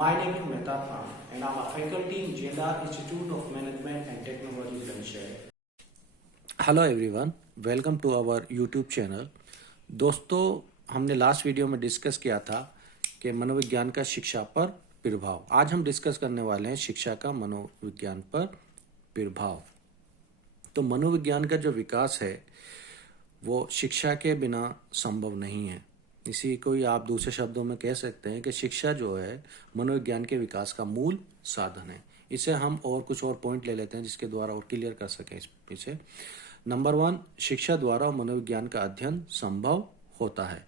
My name is Mehta Khan and I'm a faculty in JLR Institute of Management and Technology, Jamshedpur. Hello everyone, welcome to our YouTube channel. दोस्तों, हमने last video में discuss किया था कि मनोविज्ञान का शिक्षा पर प्रभाव। आज हम डिस्कस करने वाले हैं शिक्षा का मनोविज्ञान पर प्रभाव। तो मनोविज्ञान का जो विकास है वो शिक्षा के बिना संभव नहीं है। इसी को ही आप दूसरे शब्दों में कह सकते हैं कि शिक्षा जो है मनोविज्ञान के विकास का मूल साधन है। इसे हम और कुछ और पॉइंट ले लेते हैं जिसके द्वारा और क्लियर कर सकें इस पीछे। नंबर 1, शिक्षा द्वारा मनोविज्ञान का अध्ययन संभव होता है।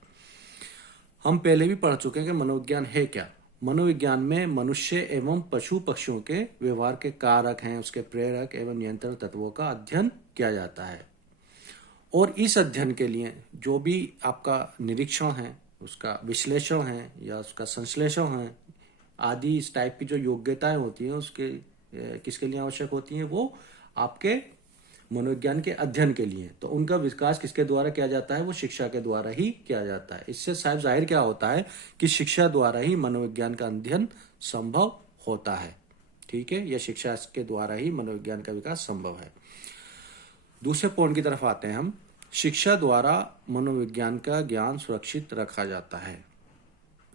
हम पहले भी पढ़ चुके हैं कि मनोविज्ञान है क्या। मनोविज्ञान में मनुष्य एवं पशु पक्षियों के व्यवहार के कारक हैं, उसके प्रेरक एवं नियंत्रण तत्वों का अध्ययन किया जाता है। और इस अध्ययन के लिए जो भी आपका निरीक्षण है, उसका विश्लेषण है या उसका संश्लेषण है आदि इस टाइप की जो योग्यताएं होती हैं उसके किसके लिए आवश्यक होती हैं, वो आपके मनोविज्ञान के अध्ययन के लिए। तो उनका विकास किसके द्वारा किया जाता है, वो शिक्षा के द्वारा ही किया जाता है। इससे साहब जाहिर क्या होता है कि शिक्षा द्वारा ही मनोविज्ञान का अध्ययन संभव होता है। ठीक है, यह शिक्षा के द्वारा ही मनोविज्ञान का विकास संभव है। दूसरे पॉइंट की तरफ आते हैं हम। शिक्षा द्वारा मनोविज्ञान का ज्ञान सुरक्षित रखा जाता है।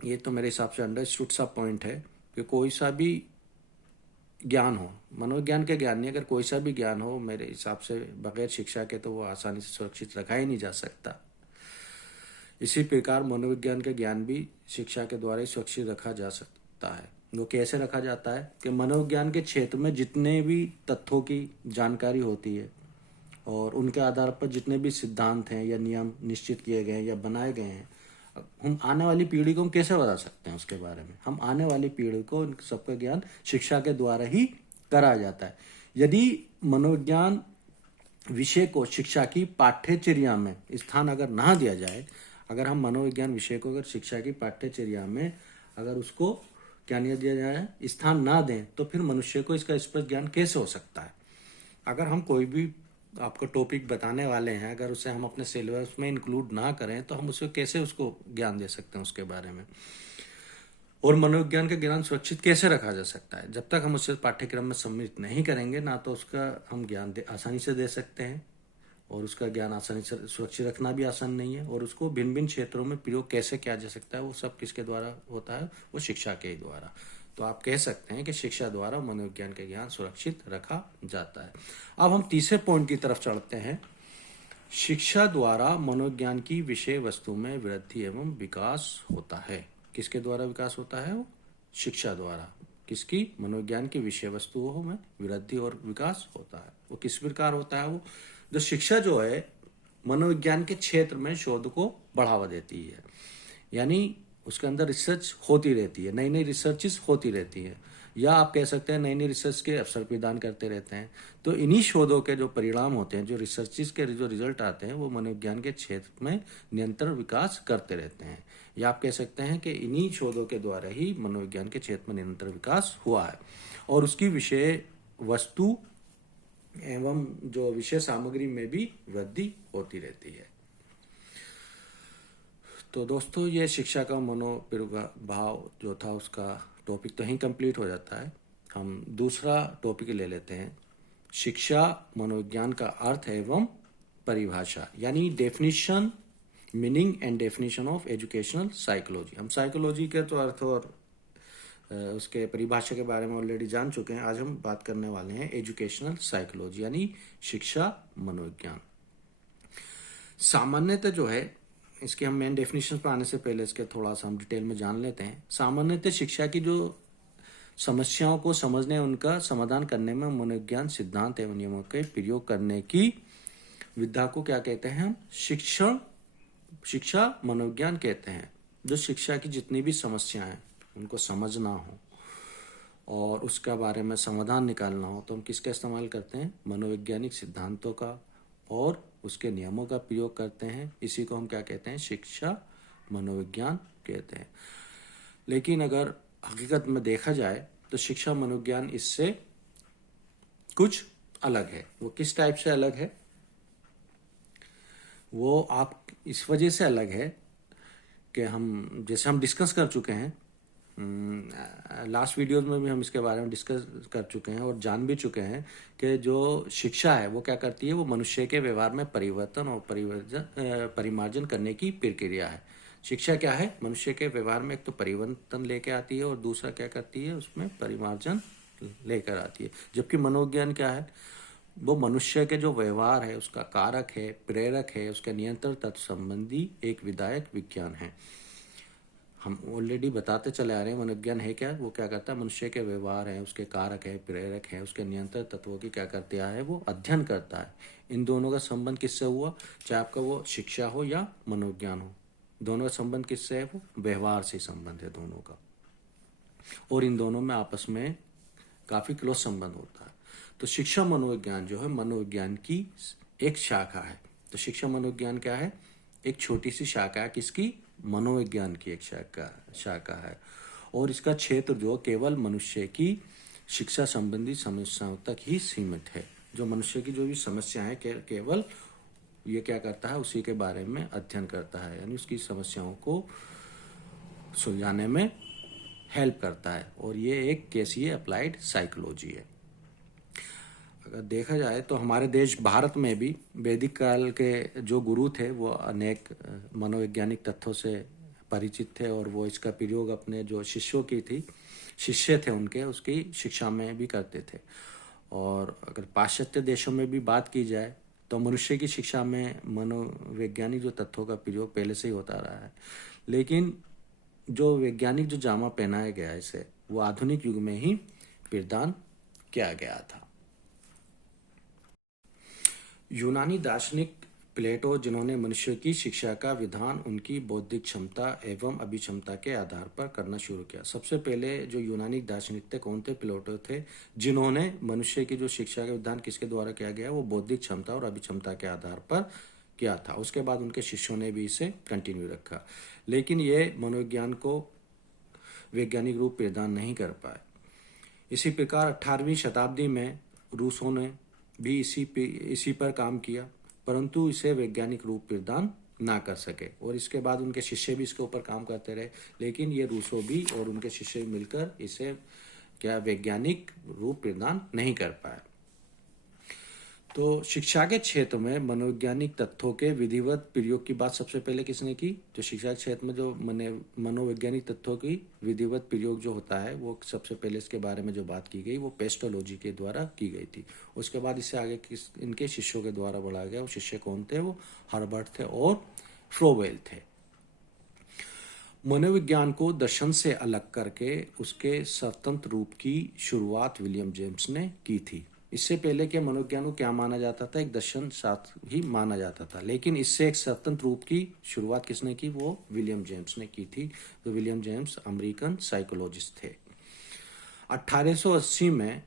ये तो मेरे हिसाब से अंडरस्टूड सा पॉइंट है कि कोई सा भी ज्ञान हो, मनोविज्ञान के ज्ञान नहीं, अगर कोई सा भी ज्ञान हो मेरे हिसाब से बगैर शिक्षा के तो वो आसानी से सुरक्षित रखा ही नहीं जा सकता। इसी प्रकार मनोविज्ञान का ज्ञान भी शिक्षा के द्वारा ही सुरक्षित रखा जा सकता है। वो कैसे रखा जाता है कि मनोविज्ञान के क्षेत्र में जितने भी तथ्यों की जानकारी होती है और उनके आधार पर जितने भी सिद्धांत हैं या नियम निश्चित किए गए हैं या बनाए गए हैं, हम आने वाली पीढ़ी को हम कैसे बता सकते हैं उसके बारे में। हम आने वाली पीढ़ी को इन सबका ज्ञान शिक्षा के द्वारा ही कराया जाता है। यदि मनोविज्ञान विषय को शिक्षा की पाठ्यचर्या में स्थान अगर ना दिया जाए, अगर हम मनोविज्ञान विषय को अगर शिक्षा की पाठ्यचर्या में अगर उसको क्या नहीं दिया जाए, स्थान ना दें, तो फिर मनुष्य को इसका स्पष्ट ज्ञान कैसे हो सकता है। अगर हम कोई भी आपको टॉपिक बताने वाले हैं, अगर उसे हम अपने सिलेबस में इंक्लूड ना करें तो हम उसे कैसे उसको ज्ञान दे सकते हैं उसके बारे में। और मनोविज्ञान का ज्ञान सुरक्षित कैसे रखा जा सकता है, जब तक हम उसे पाठ्यक्रम में सम्मिलित नहीं करेंगे ना तो उसका हम ज्ञान आसानी से दे सकते हैं और उसका ज्ञान आसानी से सुरक्षित रखना भी आसान नहीं है। और उसको भिन्न भिन्न क्षेत्रों में प्रयोग कैसे किया जा सकता है वो सब किसके द्वारा होता है, वो शिक्षा के द्वारा। तो आप कह सकते हैं कि शिक्षा द्वारा मनोविज्ञान का ज्ञान सुरक्षित रखा जाता है। अब हम तीसरे पॉइंट की तरफ चढ़ते हैं। शिक्षा द्वारा मनोविज्ञान की विषय वस्तु में वृद्धि एवं विकास होता है। किसके द्वारा विकास होता है, वो शिक्षा द्वारा। किसकी, मनोविज्ञान की विषय वस्तुओं में वृद्धि और विकास होता है। वो किस प्रकार होता है, वो जो शिक्षा जो है मनोविज्ञान के क्षेत्र में शोध को बढ़ावा देती है, यानी उसके अंदर रिसर्च होती रहती है, नई नई रिसर्चेस होती रहती है, या आप कह सकते हैं नई नई रिसर्च के अवसर प्रदान करते रहते हैं। तो इन्हीं शोधों के जो परिणाम होते हैं, जो रिसर्चेस के जो रिजल्ट आते हैं, वो मनोविज्ञान के क्षेत्र में निरंतर विकास करते रहते हैं। या आप कह सकते हैं कि इन्हीं शोधों के द्वारा ही मनोविज्ञान के क्षेत्र में निरंतर विकास हुआ है और उसकी विषय वस्तु एवं जो विषय सामग्री में भी वृद्धि होती रहती है। तो दोस्तों, ये शिक्षा का मनोप्रभाव जो था उसका टॉपिक तो यहीं कंप्लीट हो जाता है। हम दूसरा टॉपिक ले लेते हैं, शिक्षा मनोविज्ञान का अर्थ एवं परिभाषा, यानी definition, meaning and definition of educational psychology. हम साइकोलॉजी के तो अर्थ और उसके परिभाषा के बारे में ऑलरेडी जान चुके हैं। आज हम बात करने वाले हैं एजुकेशनल साइकोलॉजी, यानी शिक्षा मनोविज्ञान। सामान्यतः जो है, इसके हम मेन डेफिनेशन पर आने से पहले इसके थोड़ा सा हम डिटेल में जान लेते हैं। सामान्यतः शिक्षा की जो समस्याओं को समझने, उनका समाधान करने में मनोविज्ञान सिद्धांत एवं नियमों के प्रयोग करने की विधा को क्या कहते हैं, हम शिक्षा मनोविज्ञान कहते हैं। जो शिक्षा की जितनी भी समस्याएं हैं उनको समझना हो और उसका बारे में समाधान निकालना हो तो हम किसका इस्तेमाल करते हैं, मनोवैज्ञानिक सिद्धांतों का और उसके नियमों का प्रयोग करते हैं। इसी को हम क्या कहते हैं, शिक्षा मनोविज्ञान कहते हैं। लेकिन अगर हकीकत में देखा जाए तो शिक्षा मनोविज्ञान इससे कुछ अलग है। वो किस टाइप से अलग है, वो आप इस वजह से अलग है कि हम जैसे हम डिस्कस कर चुके हैं लास्ट वीडियोस में भी हम इसके बारे में डिस्कस कर चुके हैं और जान भी चुके हैं कि जो शिक्षा है वो क्या करती है, वो मनुष्य के व्यवहार में परिवर्तन और परिमार्जन करने की प्रक्रिया है। शिक्षा क्या है, मनुष्य के व्यवहार में एक तो परिवर्तन लेके आती है और दूसरा क्या करती है, उसमें परिमार्जन लेकर आती है। जबकि मनोविज्ञान क्या है, वो मनुष्य के जो व्यवहार है उसका कारक है, प्रेरक है, उसके नियंत्रण तत्व संबंधी एक विधायक विज्ञान है। हम ऑलरेडी बताते चले आ रहे हैं मनोविज्ञान है क्या, वो क्या करता है, मनुष्य के व्यवहार है, उसके कारक है, प्रेरक है, उसके नियंत्रण तत्वों की क्या करता है, वो अध्ययन करता है। इन दोनों का संबंध किससे हुआ, चाहे आपका वो शिक्षा हो या मनोविज्ञान हो, दोनों का संबंध किससे है, वो व्यवहार से संबंध है दोनों का। और इन दोनों में आपस में काफी क्लोज संबंध होता है। तो शिक्षा मनोविज्ञान जो है मनोविज्ञान की एक शाखा है। तो शिक्षा मनोविज्ञान क्या है, एक छोटी सी शाखा है, किसकी, मनोविज्ञान की एक शाखा है। और इसका क्षेत्र जो केवल मनुष्य की शिक्षा संबंधी समस्याओं तक ही सीमित है। जो मनुष्य की जो भी समस्याएं केवल ये क्या करता है, उसी के बारे में अध्ययन करता है, यानी उसकी समस्याओं को सुलझाने में हेल्प करता है। और ये एक कैसी है, अप्लाइड साइकोलॉजी है। अगर देखा जाए तो हमारे देश भारत में भी वैदिक काल के जो गुरु थे वो अनेक मनोवैज्ञानिक तथ्यों से परिचित थे और वो इसका प्रयोग अपने जो शिष्य थे उनके उसकी शिक्षा में भी करते थे। और अगर पाश्चात्य देशों में भी बात की जाए तो मनुष्य की शिक्षा में मनोवैज्ञानिक जो तथ्यों का प्रयोग पहले से ही होता रहा है, लेकिन जो वैज्ञानिक जो जामा पहनाया गया है इसे, वो आधुनिक युग में ही प्रदान किया गया था। यूनानी दार्शनिक प्लेटो, जिन्होंने मनुष्य की शिक्षा का विधान उनकी बौद्धिक क्षमता एवं अभिक्षमता के आधार पर करना शुरू किया। सबसे पहले जो यूनानी दार्शनिक थे कौन थे, प्लेटो थे, जिन्होंने मनुष्य की जो शिक्षा का विधान किसके द्वारा किया गया, वो बौद्धिक क्षमता और अभिक्षमता के आधार पर किया था। उसके बाद उनके शिष्यों ने भी इसे कंटिन्यू रखा, लेकिन ये मनोविज्ञान को वैज्ञानिक रूप प्रदान नहीं कर पाए। इसी प्रकार 18वीं शताब्दी में रूसों ने भी इसी पर काम किया, परंतु इसे वैज्ञानिक रूप प्रदान ना कर सके। और इसके बाद उनके शिष्य भी इसके ऊपर काम करते रहे, लेकिन ये रूसो भी और उनके शिष्य भी मिलकर इसे क्या वैज्ञानिक रूप प्रदान नहीं कर पाए। तो शिक्षा के क्षेत्र में मनोवैज्ञानिक तथ्यों के विधिवत प्रयोग की बात सबसे पहले किसने की, जो शिक्षा के क्षेत्र में जो मनोवैज्ञानिक तथ्यों की विधिवत प्रयोग जो होता है, वो सबसे पहले इसके बारे में जो बात की गई वो पेस्टोलॉजी के द्वारा की गई थी। उसके बाद इससे आगे इनके शिष्यों के द्वारा बढ़ाया गया। वो शिष्य कौन थे, वो हर्बर्ट थे और फ्रोबेल थे। मनोविज्ञान को दर्शन से अलग करके उसके स्वतंत्र रूप की शुरुआत विलियम जेम्स ने की थी। इससे पहले के मनोविज्ञान को क्या माना जाता था, एक दर्शन शास्त्र ही माना जाता था, लेकिन इससे एक स्वतंत्र रूप की शुरुआत किसने की, वो विलियम जेम्स ने की थी। तो विलियम जेम्स अमेरिकन साइकोलॉजिस्ट थे। 1880 में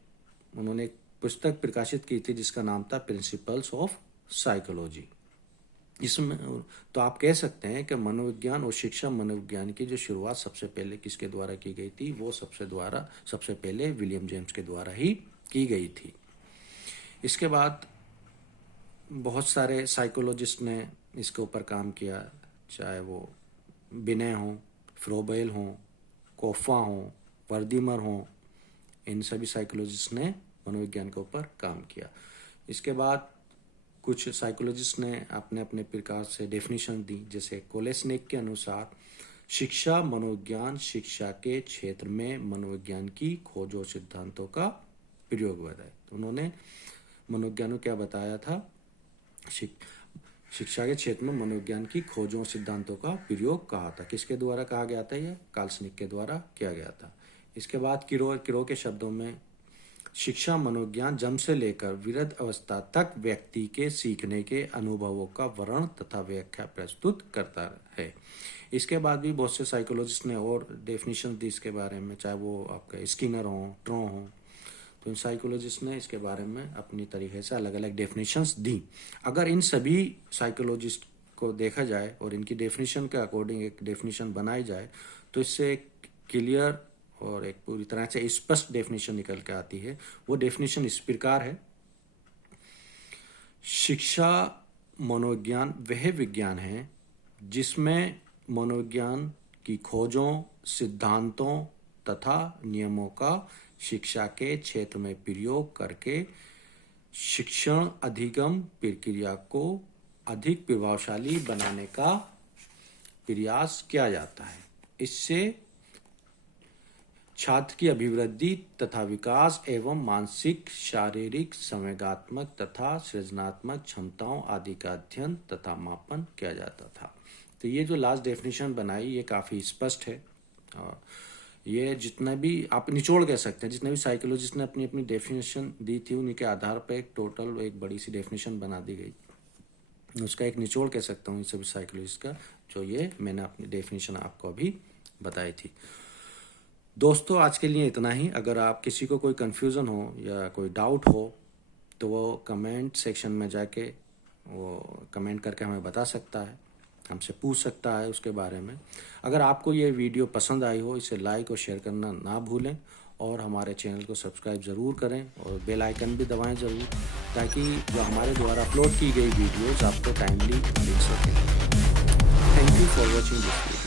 उन्होंने एक पुस्तक प्रकाशित की थी जिसका नाम था प्रिंसिपल्स ऑफ साइकोलॉजी। इसमें तो आप कह सकते हैं कि मनोविज्ञान और शिक्षा मनोविज्ञान की जो शुरुआत सबसे पहले किसके द्वारा की गई थी, वो सबसे पहले विलियम जेम्स के द्वारा ही की गई थी। इसके बाद बहुत सारे साइकोलॉजिस्ट ने इसके ऊपर काम किया, चाहे वो बिने हों, फ्रोबेल हों, कोफा हों, वर्दीमर हों, इन सभी साइकोलॉजिस्ट ने मनोविज्ञान के ऊपर काम किया। इसके बाद कुछ साइकोलॉजिस्ट ने अपने अपने प्रकार से डेफिनेशन दी, जैसे कोलेसनिक के अनुसार शिक्षा मनोविज्ञान शिक्षा के क्षेत्र में मनोविज्ञान की खोजों सिद्धांतों का प्रयोग बताया। तो उन्होंने मनोविज्ञान को क्या बताया था, शिक्षा के क्षेत्र में मनोविज्ञान की खोजों सिद्धांतों का प्रयोग कहा था। किसके द्वारा कहा गया था, यह काल्सनिक के द्वारा किया गया था। इसके बाद किरो के शब्दों में शिक्षा मनोविज्ञान जन्म से लेकर वृद्ध अवस्था तक व्यक्ति के सीखने के अनुभवों का वर्णन तथा व्याख्या प्रस्तुत करता है। इसके बाद भी बहुत से साइकोलॉजिस्ट ने और डेफिनेशन दी इसके बारे में, चाहे वो आपका स्किनर हो, ट्रो हो, तो इन साइकोलॉजिस्ट ने इसके बारे में अपनी तरीके से अलग अलग डेफिनेशंस दी। अगर इन सभी साइकोलॉजिस्ट को देखा जाए और इनकी डेफिनेशन के अकॉर्डिंग एक डेफिनेशन बनाई जाए तो इससे एक क्लियर और एक पूरी तरह से स्पष्ट डेफिनेशन निकल के आती है। वो डेफिनेशन इस प्रकार है, शिक्षा मनोविज्ञान वह विज्ञान है जिसमें मनोविज्ञान की खोजों, सिद्धांतों तथा नियमों का शिक्षा के क्षेत्र में प्रयोग करके शिक्षण अधिगम प्रक्रिया को अधिक प्रभावशाली बनाने का प्रयास किया जाता है। इससे छात्र की अभिवृद्धि तथा विकास एवं मानसिक, शारीरिक, संवेगात्मक तथा सृजनात्मक क्षमताओं आदि का अध्ययन तथा मापन किया जाता था। तो ये जो लास्ट डेफिनेशन बनाई ये काफ़ी स्पष्ट है और ये जितना भी आप निचोड़ कह सकते हैं, जितने भी साइकोलॉजिस्ट ने अपनी अपनी डेफिनेशन दी थी उन्हीं के आधार पर एक टोटल एक बड़ी सी डेफिनेशन बना दी गई। उसका एक निचोड़ कह सकता हूँ इन सभी साइकोलॉजिस्ट का, जो ये मैंने अपनी डेफिनेशन आपको अभी बताई थी। दोस्तों आज के लिए इतना ही। अगर आप किसी को कोई कन्फ्यूज़न हो या कोई डाउट हो तो वो कमेंट सेक्शन में जाके वो कमेंट करके हमें बता सकता है, हमसे पूछ सकता है उसके बारे में। अगर आपको ये वीडियो पसंद आई हो इसे लाइक और शेयर करना ना भूलें और हमारे चैनल को सब्सक्राइब ज़रूर करें और बेल आइकन भी दबाएं ज़रूर, ताकि जो हमारे द्वारा अपलोड की गई वीडियोज़ आपको टाइमली मिल सके। Thank you for watching this video.